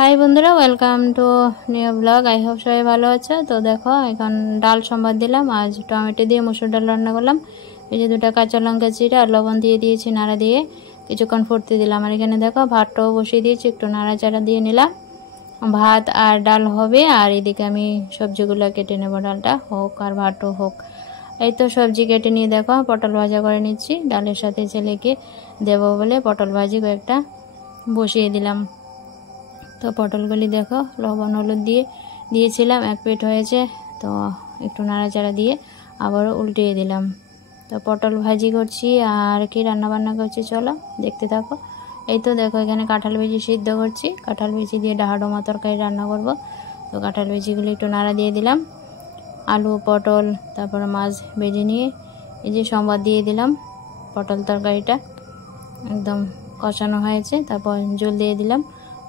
High বন্ধুরা, welcome to new blog. I hope সবাই ভালো আছো। তো দেখো এখন ডাল সম্বাদ দিলাম। আজ টমেটো দিয়ে মুসুর ডাল রান্না করলাম। এই যে 2টা কাঁচা লঙ্কা চিড়ে আর লবণ দিয়ে দিয়েছি, নাড়া দিয়ে কিছুক্ষণ ফুটতে দিলাম। আর এখানে দেখো ভাতটাও বসিয়ে দিয়েছি, একটু নাড়াচাড়া দিয়ে নিলাম। ভাত আর ডাল হবে, আর এদিকে আমি সবজিগুলো কেটে নেব। ডালটা হোক আর ভাতও হোক। এই তো সবজি কেটে নিয়ে দেখো পটল ভাজা করে নিচ্ছি। ডালের সাথে ছেলেকে দেবো বলে পটল ভাজি কয়েকটা বসিয়ে দিলাম। তো পটলগুলি দেখো লবণ হলুদ দিয়ে দিয়েছিলাম, 1 প্লেট হয়েছে। তো একটু নাড়াচাড়া দিয়ে আবারও উল্টিয়ে দিলাম। তো পটল ভাজি করছি আর কি রান্না বান্না করছি চলো দেখতে থাকো। এই তো দেখো এখানে কাঁঠাল বিচি সিদ্ধ করছি। কাঁঠাল বিচি দিয়ে ডাহা তরকারি রান্না করব। তো কাঁঠাল বিচিগুলি একটু নাড়া দিয়ে দিলাম। আলু পটল তারপরে মাছ ভেজে নিয়ে এই যে সম্বাদ দিয়ে দিলাম। পটল তরকারিটা একদম কষানো হয়েছে। তারপর জল দিয়ে দিলাম,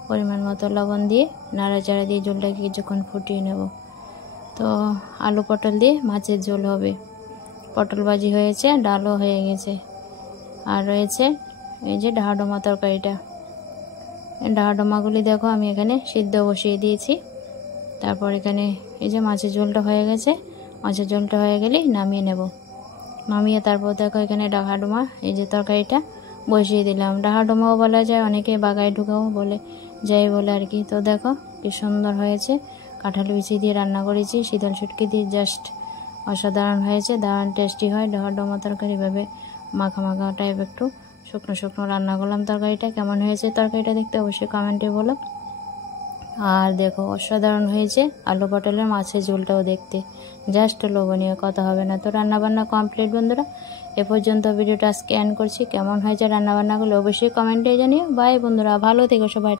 পরিমাণ মতো লবণ দিয়ে নাড়াচাড়া দিয়ে ঝোলটাকে কিছুক্ষণ ফুটিয়ে নেব। তো আলু পটল দিয়ে মাছের ঝোল হবে। পটল ভাজি হয়েছে, ডালও হয়ে গেছে, আর রয়েছে এই যে ডাহা তরকারিটা। ডাহা দেখো আমি এখানে সিদ্ধ বসিয়ে দিয়েছি। তারপর এখানে এই যে মাছের ঝোলটা হয়ে গেছে। মাছের ঝোলটা হয়ে গেলেই নামিয়ে নেব। নামিয়ে তারপর দেখো এখানে ডাহা এই যে তরকারিটা বসিয়ে দিলাম। ডাহা বলা যায়, অনেকে বাগায় ঢুকাও বলে যাই বলে আর কি। তো দেখো কি সুন্দর হয়েছে। কাঁঠাল বিচি দিয়ে রান্না করেছি, শীতল শুটকি দিয়ে, জাস্ট অসাধারণ হয়েছে। দারুণ টেস্টি হয় ডাহা তরকারি। এভাবে মাখা মাখা টাইপ একটু শুকনো শুকনো রান্না করলাম। তরকারিটা কেমন হয়েছে তরকারিটা দেখতে অবশ্যই কমেন্টে বলো। আর দেখো অসাধারণ হয়েছে আলু পটলের মাছের ঝোলটাও দেখতে জাস্ট লোভনীয়, কথা হবে না। তো রান্নাবান্না কমপ্লিট বন্ধুরা। এ পর্যন্ত ভিডিওটা স্ক্যান করছি। কেমন হয়েছে রান্নাবান্নাগুলো অবশ্যই কমেন্টে জানিও। বাই বন্ধুরা, ভালো থেকো সবাই।